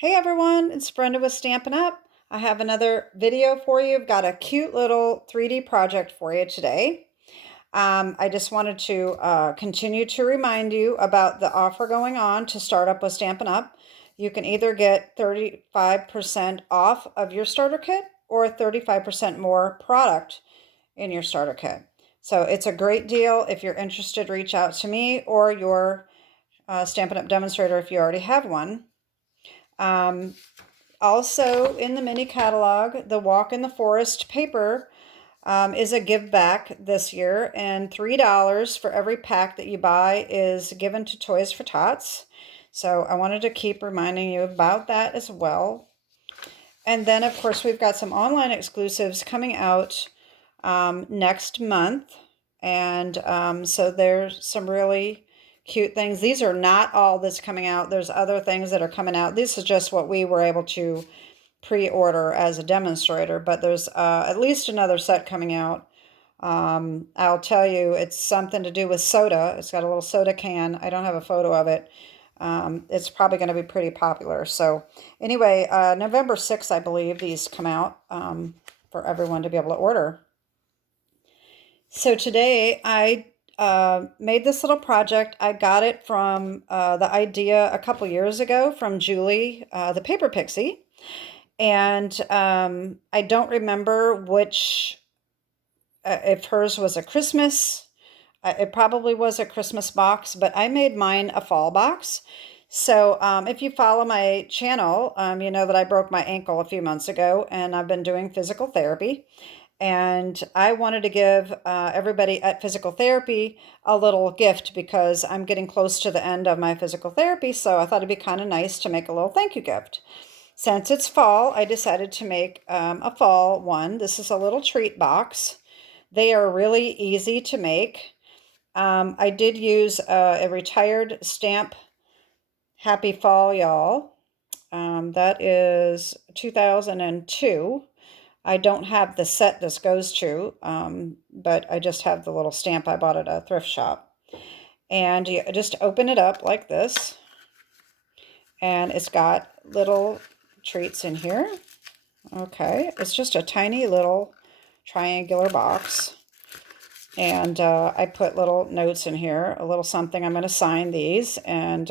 Hey everyone, it's Brenda with Stampin' Up. I have another video for you. I've got a cute little 3D project for you today. I just wanted to continue to remind you about the offer going on to start up with Stampin' Up. You can either get 35% off of your starter kit or 35% more product in your starter kit. So it's a great deal. If you're interested, reach out to me or your Stampin' Up demonstrator if you already have one. Also in the mini catalog, the Walk in the Forest paper is a give back this year, and $3 for every pack that you buy is given to Toys for Tots. So I wanted to keep reminding you about that as well. And then of course we've got some online exclusives coming out next month. And so there's some really cute things. These are not all that's coming out. There's other things that are coming out. This is just what we were able to pre-order as a demonstrator, but there's at least another set coming out. I'll tell you, it's something to do with soda. It's got a little soda can. I don't have a photo of it. It's probably going to be pretty popular. So anyway, November 6th, I believe these come out for everyone to be able to order. So today I made this little project. I got it from the idea a couple years ago from Julie, the Paper Pixie. And I don't remember which, if hers was a Christmas. It probably was a Christmas box, but I made mine a fall box. So if you follow my channel, you know that I broke my ankle a few months ago and I've been doing physical therapy. And I wanted to give everybody at physical therapy a little gift because I'm getting close to the end of my physical therapy. So I thought it'd be kind of nice to make a little thank you gift. Since it's fall, I decided to make a fall one. This is a little treat box. They are really easy to make. I did use a retired stamp, Happy Fall, y'all. That is 2002. I don't have the set this goes to, but I just have the little stamp I bought at a thrift shop. And you just open it up like this. And it's got little treats in here. Okay, it's just a tiny little triangular box. And I put little notes in here, a little something. I'm going to sign these, and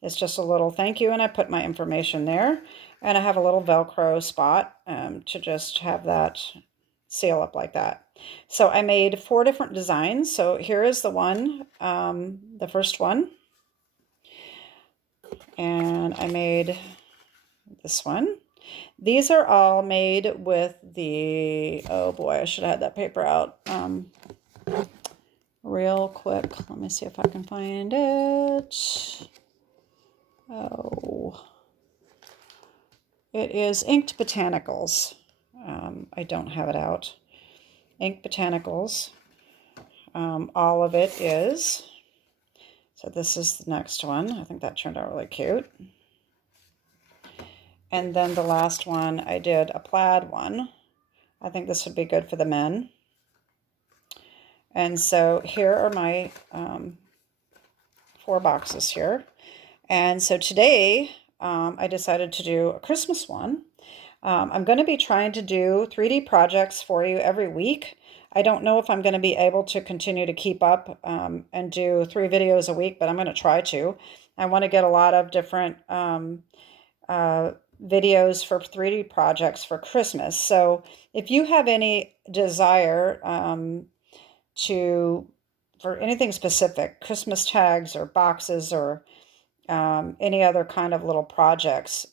it's just a little thank you, and I put my information there. And I have a little Velcro spot to just have that seal up like that. So I made 4 different designs. So here is the one, the first one. And I made this one. These are all made with the, oh boy, I should have had that paper out real quick. Let me see if I can find it. Oh, it is Inked Botanicals. I don't have it out. Inked Botanicals. All of it is. So this is the next one. I think that turned out really cute. And then the last one, I did a plaid one. I think this would be good for the men. And so here are my 4 boxes here. And so today I decided to do a Christmas one. I'm going to be trying to do 3D projects for you every week. I don't know if I'm going to be able to continue to keep up and do 3 videos a week, but I'm going to try to. I want to get a lot of different videos for 3D projects for Christmas. So if you have any desire for anything specific, Christmas tags or boxes or any other kind of little projects,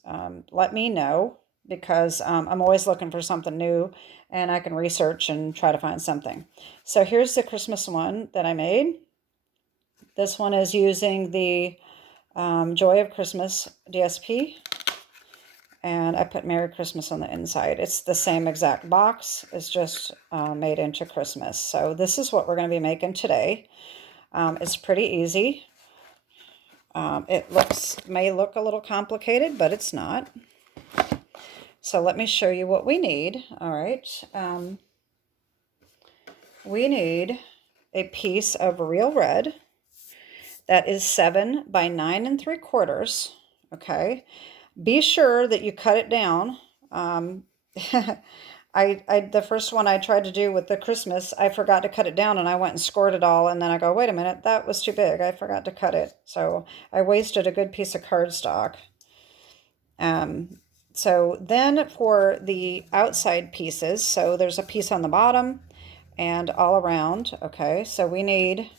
let me know, because I'm always looking for something new and I can research and try to find something. So here's the Christmas one that I made. This one is using the Joy of Christmas DSP. And I put Merry Christmas on the inside. It's the same exact box. It's just made into Christmas. So this is what we're going to be making today. It's pretty easy. It may look a little complicated, but it's not. So let me show you what we need. All right. We need a piece of real red that is 7 by 9 3/4. Okay. Be sure that you cut it down. The first one I tried to do with the Christmas, I forgot to cut it down and I went and scored it all. And then I go, wait a minute, that was too big. I forgot to cut it. So I wasted a good piece of cardstock. So then for the outside pieces, so there's a piece on the bottom and all around. Okay, so we need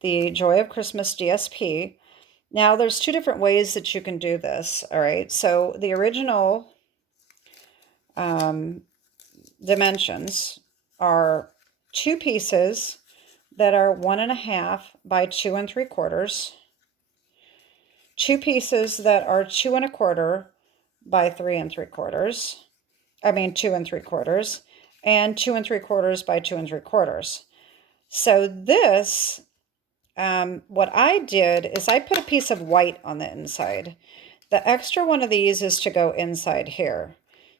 the Joy of Christmas DSP. Now there's two different ways that you can do this. All right, so the original dimensions are two pieces that are 1.5 by 2 3/4, two pieces that are 2 1/4 by 3 3/4. I mean 2 3/4, and 2 3/4 by 2 3/4. So this, what I did is I put a piece of white on the inside. The extra one of these is to go inside here.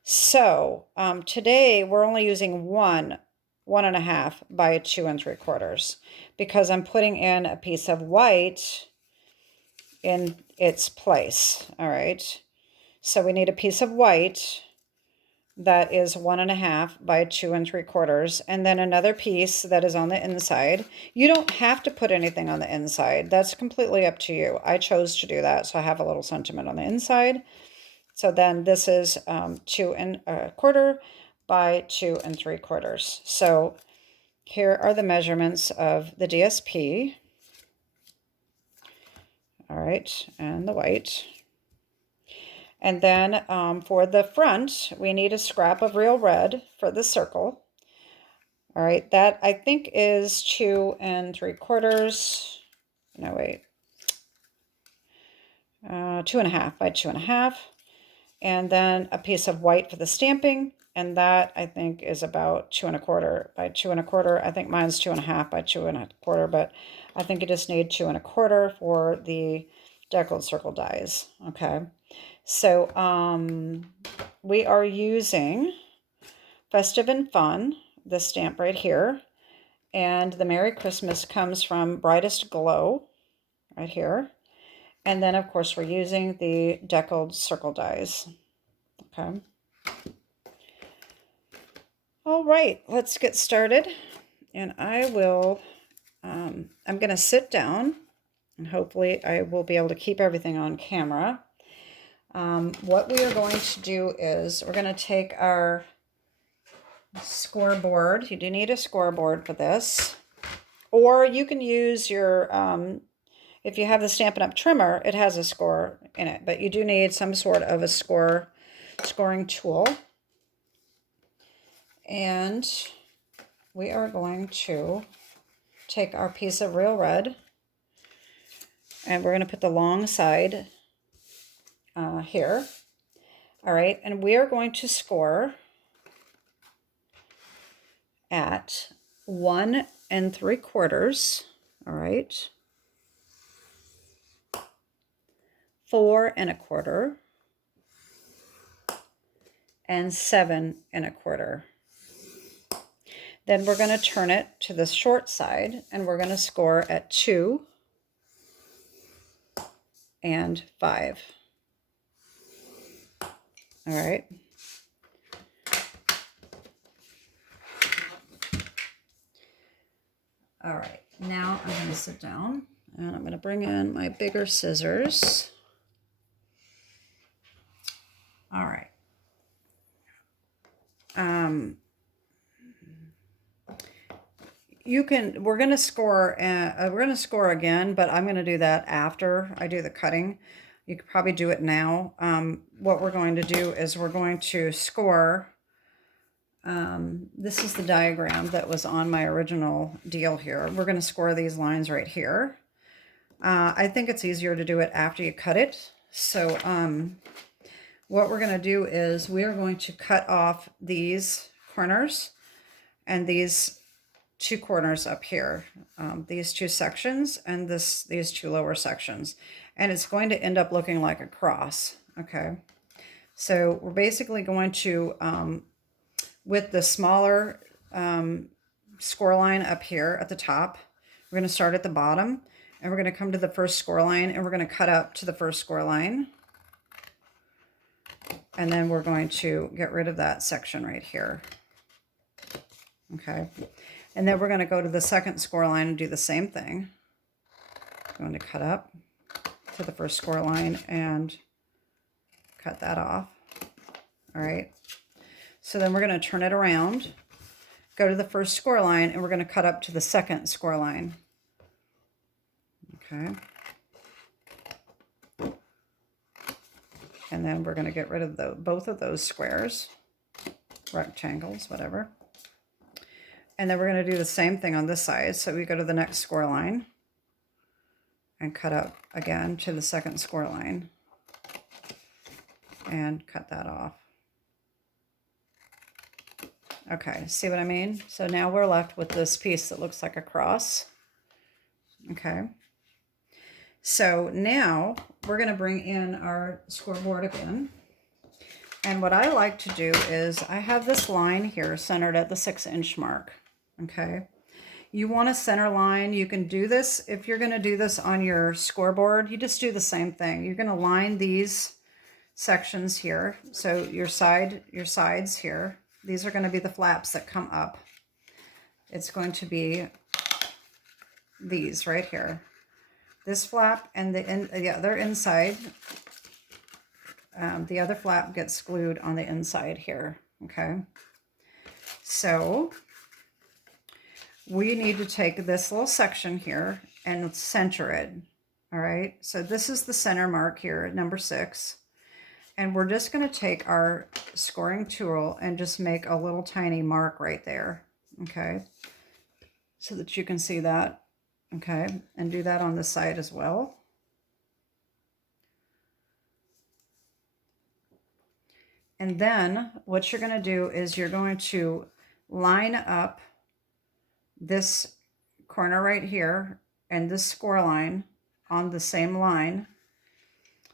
So today we're only using 1.5 by 2 3/4 because I'm putting in a piece of white in its place. All right. So we need a piece of white that is 1.5 by 2 3/4, and then another piece that is on the inside. You don't have to put anything on the inside. That's completely up to you. I chose to do that, so I have a little sentiment on the inside. So then this is 2 1/4 by 2 3/4. So here are the measurements of the DSP. All right, and the white. And then for the front, we need a scrap of real red for the circle. All right, that I think is 2 3/4. No, wait. 2.5 by 2.5. And then a piece of white for the stamping. And that I think is about 2 1/4 by 2 1/4. I think mine's 2.5 by 2 1/4, but I think you just need 2 1/4 for the Deckled circle dies. Okay. So we are using Festive and Fun, this stamp right here. And the Merry Christmas comes from Brightest Glow right here. And then, of course, we're using the Deckled circle dies. Okay. All right, let's get started. And I will, I'm going to sit down and hopefully I will be able to keep everything on camera. What we are going to do is we're going to take our scoreboard. You do need a scoreboard for this. Or you can use your, if you have the Stampin' Up! Trimmer, it has a score in it. But you do need some sort of a scoring tool. And we are going to take our piece of real red. And we're going to put the long side here. All right, and we are going to score at 1 3/4. All right, 4 1/4, and 7 1/4. Then we're going to turn it to the short side, and we're going to score at 2 and 5. All right. All right, now I'm going to sit down and I'm going to bring in my bigger scissors. All right. We're going to score again, but I'm going to do that after I do the cutting. You could probably do it now. What we're going to do is we're going to score. This is the diagram that was on my original deal here. We're going to score these lines right here. I think it's easier to do it after you cut it. So what we're going to do is we are going to cut off these corners and these 2 corners up here, these 2 sections and these 2 lower sections. And it's going to end up looking like a cross. Okay. So we're basically going to, with the smaller score line up here at the top, we're going to start at the bottom and we're going to come to the first score line and we're going to cut up to the first score line. And then we're going to get rid of that section right here. Okay. And then we're going to go to the second score line and do the same thing. I'm going to cut up to the first score line and cut that off. All right. So then we're going to turn it around, go to the first score line, and we're going to cut up to the second score line. Okay. And then we're going to get rid of both of those squares, rectangles, whatever. And then we're going to do the same thing on this side. So we go to the next score line and cut up again to the second score line and cut that off. Okay, see what I mean? So now we're left with this piece that looks like a cross. Okay. So now we're going to bring in our scoreboard again. And what I like to do is I have this line here centered at the 6-inch mark. Okay. You want a center line. You can do this if you're going to do this on your scoreboard. You just do the same thing. You're going to line these sections here. So your sides here. These are going to be the flaps that come up. It's going to be these right here. This flap and the other inside. The other flap gets glued on the inside here. Okay. So we need to take this little section here and center it. All right. So this is the center mark here at number 6. And we're just going to take our scoring tool and just make a little tiny mark right there. Okay. So that you can see that. Okay. And do that on this side as well. And then what you're going to do is you're going to line up this corner right here and this score line on the same line.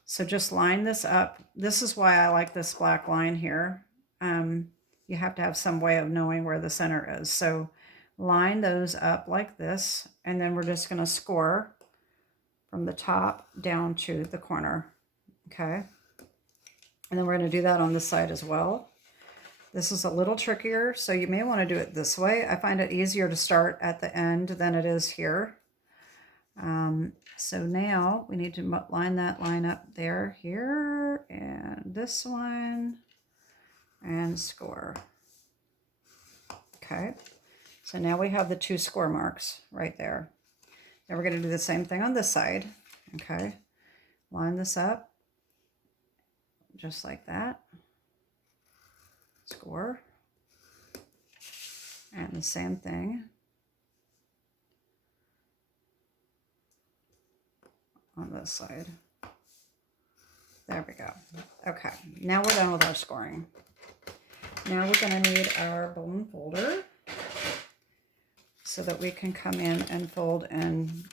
So just line this up. This is why I like this black line here. You have to have some way of knowing where the center is. So line those up like this, and then we're just going to score from the top down to the corner. Okay. And then we're going to do that on this side as well. This is a little trickier, so you may want to do it this way. I find it easier to start at the end than it is here. So now we need to line that line up there, here, and this one, and score. Okay, so now we have the 2 score marks right there. Then we're going to do the same thing on this side. Okay, line this up just like that. Score. And the same thing on this side. There we go. Okay, now we're done with our scoring. Now we're going to need our balloon folder so that we can come in and fold and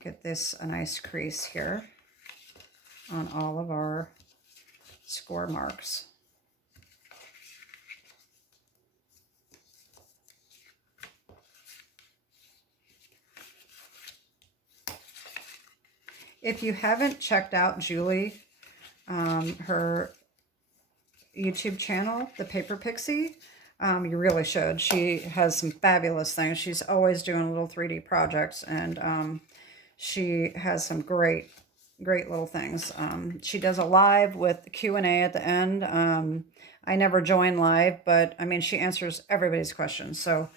get this a nice crease here on all of our score marks. If you haven't checked out Julie, her YouTube channel, The Paper Pixie, you really should. She has some fabulous things. She's always doing little 3D projects, and she has some great little things. She does a live with Q&A at the end. I never join live, but I mean, she answers everybody's questions. So,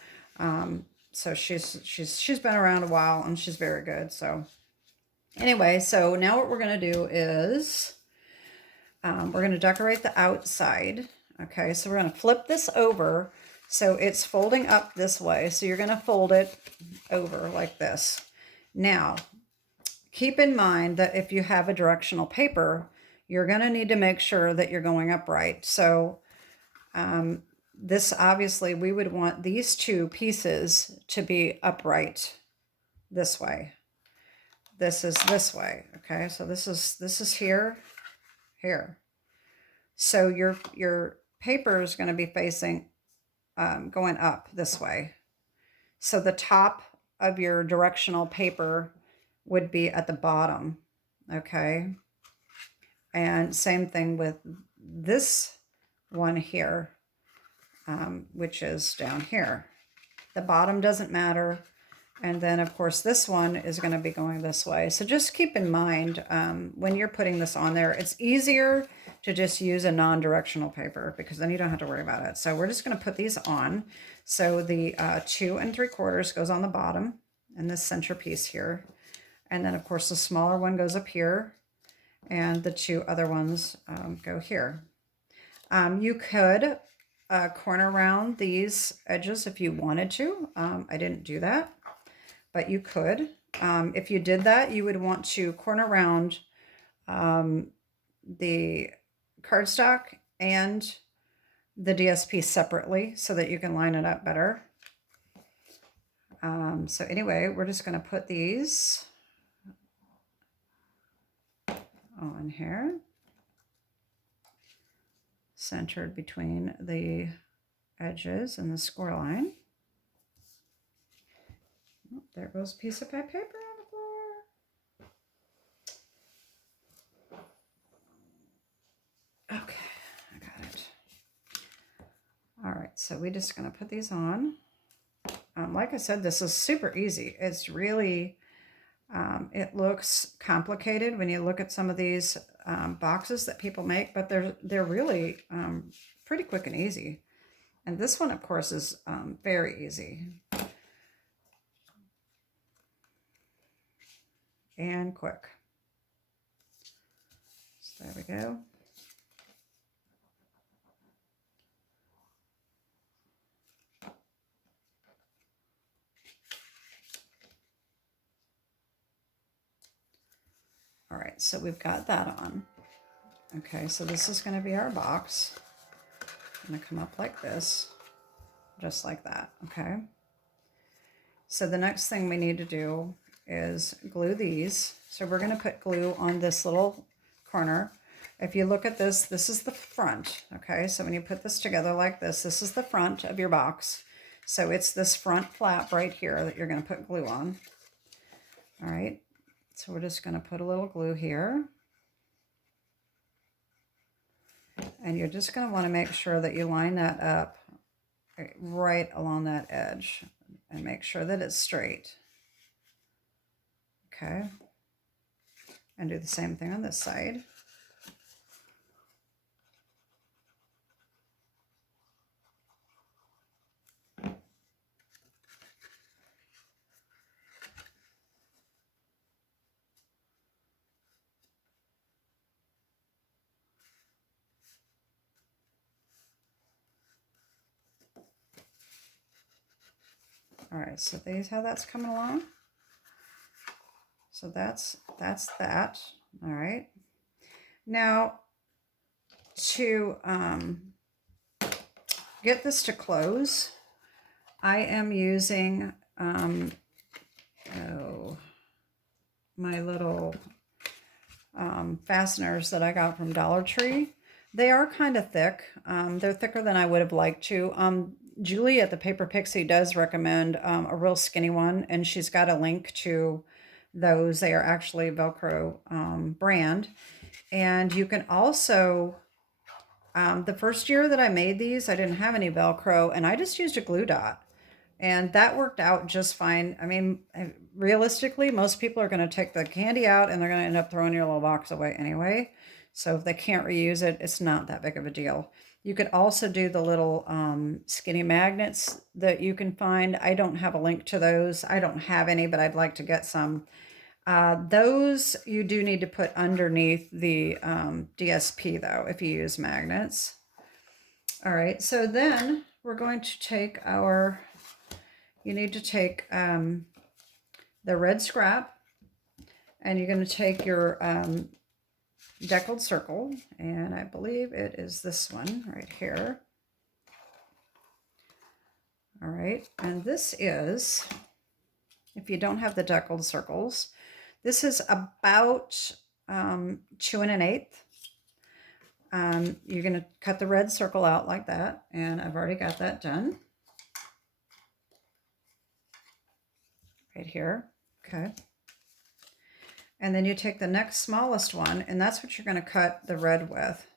so she's been around a while, and she's very good. So anyway, so now what we're going to do is we're going to decorate the outside. Okay, so we're going to flip this over so it's folding up this way. So you're going to fold it over like this. Now, keep in mind that if you have a directional paper, you're going to need to make sure that you're going upright. So this, obviously, we would want these 2 pieces to be upright this way. This is this way. Okay, so this is here. So your paper is going to be facing going up this way. So the top of your directional paper would be at the bottom. Okay, And same thing with this one here, which is down here. The bottom doesn't matter. And then, of course, this one is going to be going this way. So just keep in mind when you're putting this on there, it's easier to just use a non-directional paper because then you don't have to worry about it. So we're just going to put these on. So the 2 3/4 goes on the bottom and this centerpiece here. And then, of course, the smaller one goes up here and the 2 other ones go here. You could corner round these edges if you wanted to. I didn't do that. But you could. If you did that, you would want to corner round the cardstock and the DSP separately so that you can line it up better. So anyway, we're just going to put these on here, centered between the edges and the score line. Oh, there goes a piece of my paper on the floor. Okay, I got it. All right, so we're just going to put these on. Like I said, this is super easy. It's really, it looks complicated when you look at some of these boxes that people make, but they're really pretty quick and easy. And this one, of course, is very easy. And quick. So there we go. All right, so we've got that on. Okay, so this is going to be our box. I'm going to come up like this, just like that, okay? So the next thing we need to do is glue these. So we're going to put glue on this little corner. If you look at this, this is the front, okay? So when you put this together like this, this is the front of your box. So it's this front flap right here that you're going to put glue on. All right, so we're just going to put a little glue here. And you're just going to want to make sure that you line that up right along that edge and make sure that it's straight. Okay, and do the same thing on this side. All right, so there's how that's coming along. So that's that. All right. Now, to get this to close, I am using my little fasteners that I got from Dollar Tree. They are kind of thick. They're thicker than I would have liked to. Julie at the Paper Pixie does recommend a real skinny one, and she's got a link to those. They are actually Velcro brand. And you can also, the first year that I made these, I didn't have any Velcro, and I just used a glue dot. And that worked out just fine. I mean, realistically, most people are going to take the candy out and they're going to end up throwing your little box away anyway. So if they can't reuse it, it's not that big of a deal. You could also do the little skinny magnets that you can find. I don't have a link to those. I don't have any, but I'd like to get some. Those you do need to put underneath the DSP, though, if you use magnets. All right, so then we're going to take our, you need to take the red scrap, and you're going to take your Deckled circle, and I believe it is this one right here. All right, and this is, if you don't have the Deckled circles, this is about 2 1/8. You're going to cut the red circle out like that, and I've already got that done. Right here, okay. And then you take the next smallest one, and that's what you're going to cut the red with.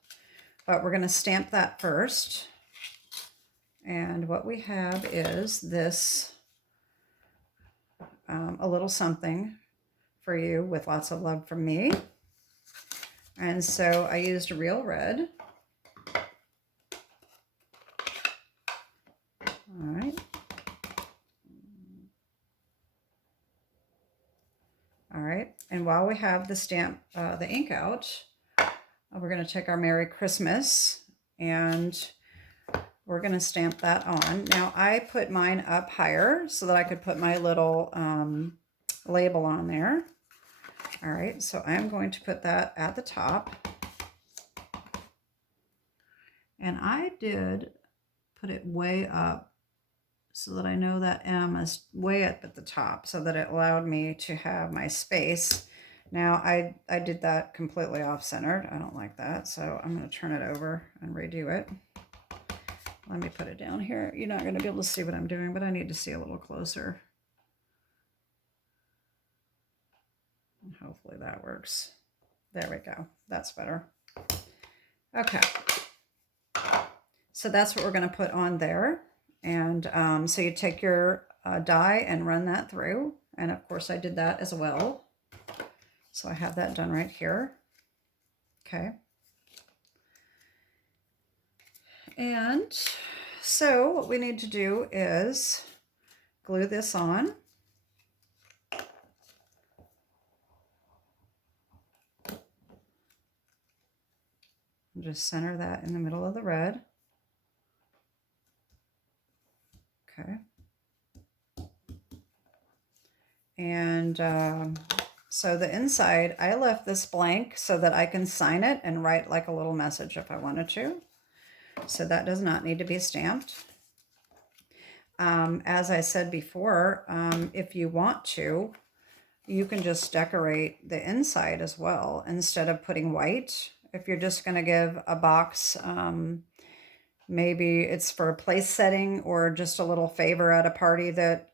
But we're going to stamp that first. And what we have is this, a little something for you with lots of love from me. And so I used real red. All right. All right. And while we have the stamp, the ink out, we're going to take our Merry Christmas and we're going to stamp that on. Now I put mine up higher so that I could put my little label on there. All right, so I'm going to put that at the top. And I did put it way up so that I know that M is way up at the top so that it allowed me to have my space. Now I did that completely off-centered. I don't like that, so I'm going to turn it over and redo it. Let me put it down here. You're not going to be able to see what I'm doing, but I need to see a little closer. And hopefully that works. There we go. That's better. Okay. So that's what we're going to put on there. And so you take your die and run that through. And of course I did that as well. So I have that done right here. Okay. And so what we need to do is glue this on. And just center that in the middle of the red. Okay. And so the inside, I left this blank so that I can sign it and write like a little message if I wanted to. So that does not need to be stamped. As I said before, if you want to, you can just decorate the inside as well instead of putting white. If you're just going to give a box, maybe it's for a place setting or just a little favor at a party that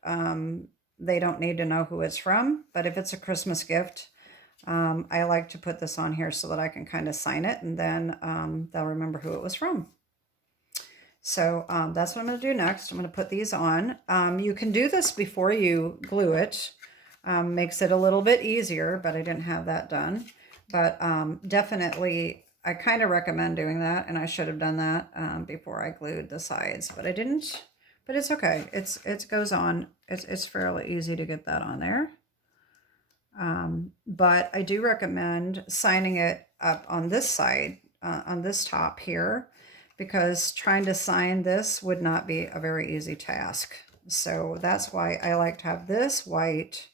they don't need to know who it's from. But if it's a Christmas gift, I like to put this on here so that I can kind of sign it and then they'll remember who it was from. So that's what I'm going to do next. I'm going to put these on. You can do this before you glue it. Makes it a little bit easier, but I didn't have that done. But definitely, I kind of recommend doing that, and I should have done that before I glued the sides, but I didn't. But it's okay. It goes on. It's fairly easy to get that on there. But I do recommend signing it up on this side, on this top here, because trying to sign this would not be a very easy task. So that's why I like to have this white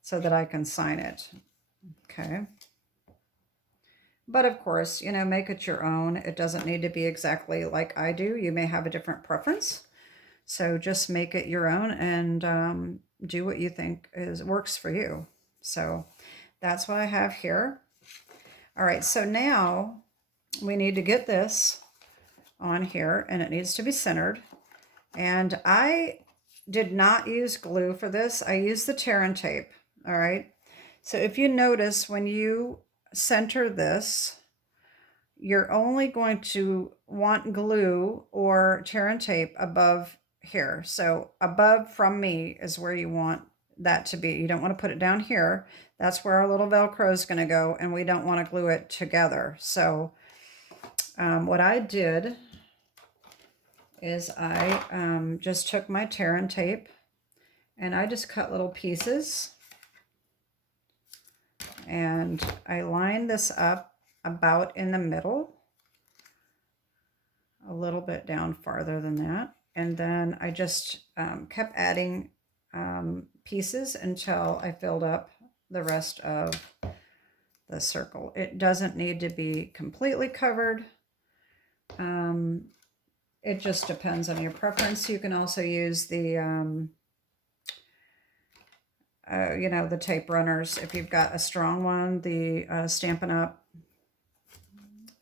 so that I can sign it. Okay. But of course, you know, make it your own. It doesn't need to be exactly like I do. You may have a different preference. So just make it your own and do what you think works for you. So that's what I have here. All right, so now we need to get this on here and it needs to be centered. And I did not use glue for this. I used the tear and tape. All right. So if you notice when you center this, you're only going to want glue or tear and tape above here. So above from me is where you want that to be. You don't want to put it down here. That's where our little Velcro is going to go, and we don't want to glue it together. So what I did is I just took my tear and tape and I just cut little pieces and I lined this up about in the middle, a little bit down farther than that. And then I just kept adding pieces until I filled up the rest of the circle. It doesn't need to be completely covered. It just depends on your preference. You can also use the, you know, the tape runners. If you've got a strong one, the Stampin' Up,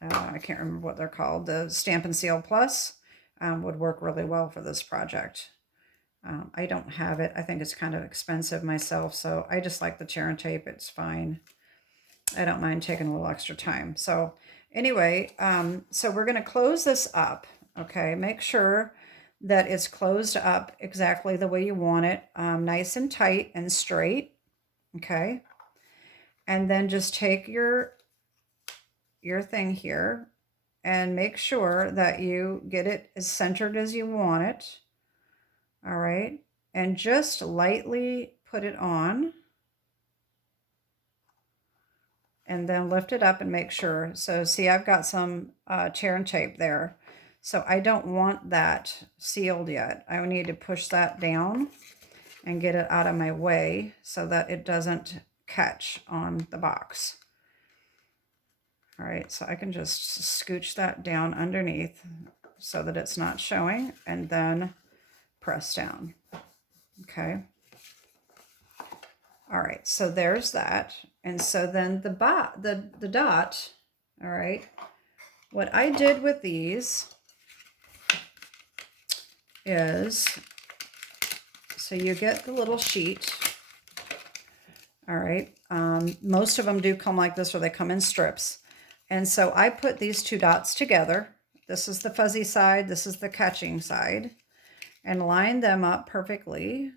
I can't remember what they're called, the Stamp and Seal Plus would work really well for this project. I don't have it. I think it's kind of expensive myself, so I just like the tear tape. It's fine. I don't mind taking a little extra time. So anyway, so we're going to close this up, okay? Make sure that it's closed up exactly the way you want it, nice and tight and straight, okay? And then just take your thing here and make sure that you get it as centered as you want it, all right? And just lightly put it on. And then lift it up and make sure. So see, I've got some tear and tape there. So I don't want that sealed yet. I need to push that down and get it out of my way so that it doesn't catch on the box. All right, so I can just scooch that down underneath so that it's not showing, and then press down. Okay. All right, so there's that. And so then the dot, all right, what I did with these is, so you get the little sheet, all right, most of them do come like this, or they come in strips. And so I put these two dots together. This is the fuzzy side, this is the catching side, and line them up perfectly.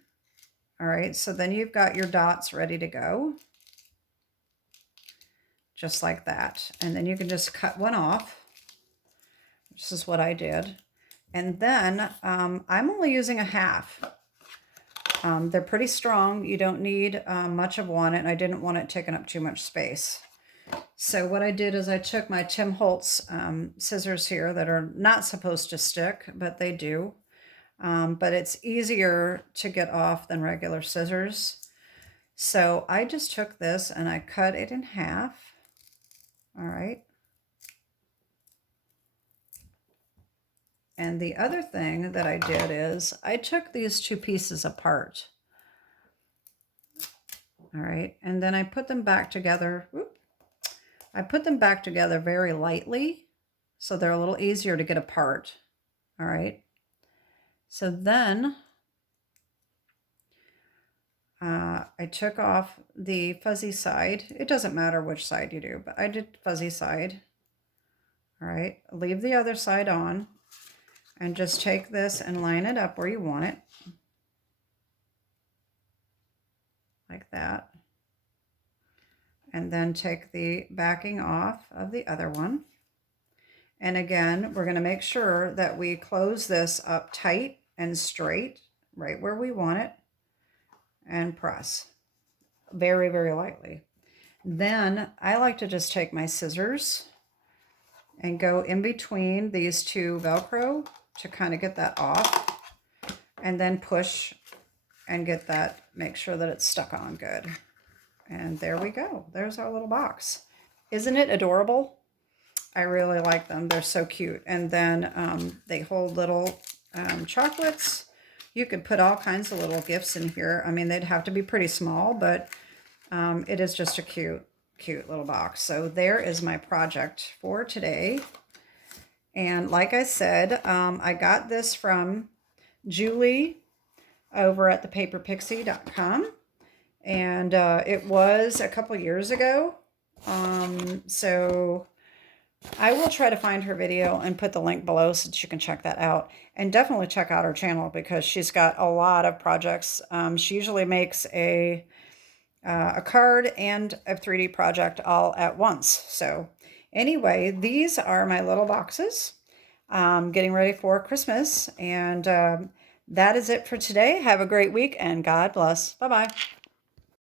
All right, so then you've got your dots ready to go. Just like that. And then you can just cut one off. This is what I did. And then I'm only using a half. They're pretty strong. You don't need much of one, and I didn't want it taking up too much space. So what I did is I took my Tim Holtz scissors here that are not supposed to stick, but they do. But it's easier to get off than regular scissors. So I just took this and I cut it in half. All right. And the other thing that I did is I took these two pieces apart. All right. And then I put them back together. I put them back together very lightly, so they're a little easier to get apart. All right. So then I took off the fuzzy side. It doesn't matter which side you do, but I did fuzzy side. All right, leave the other side on and just take this and line it up where you want it. Like that. And then take the backing off of the other one. And again, we're going to make sure that we close this up tight and straight, right where we want it, and press very, very lightly. Then I like to just take my scissors and go in between these two Velcro to kind of get that off, and then push and get that, make sure that it's stuck on good. And there we go. There's our little box. Isn't it adorable? I really like them. They're so cute. And then they hold little chocolates. You could put all kinds of little gifts in here. I mean, they'd have to be pretty small, but it is just a cute, cute little box. So there is my project for today. And like I said, I got this from Julie over at thepaperpixie.com. And it was a couple years ago. So I will try to find her video and put the link below so that you can check that out. And definitely check out her channel because she's got a lot of projects. She usually makes a card and a 3D project all at once. So anyway, these are my little boxes. Getting ready for Christmas. And that is it for today. Have a great week and God bless. Bye-bye.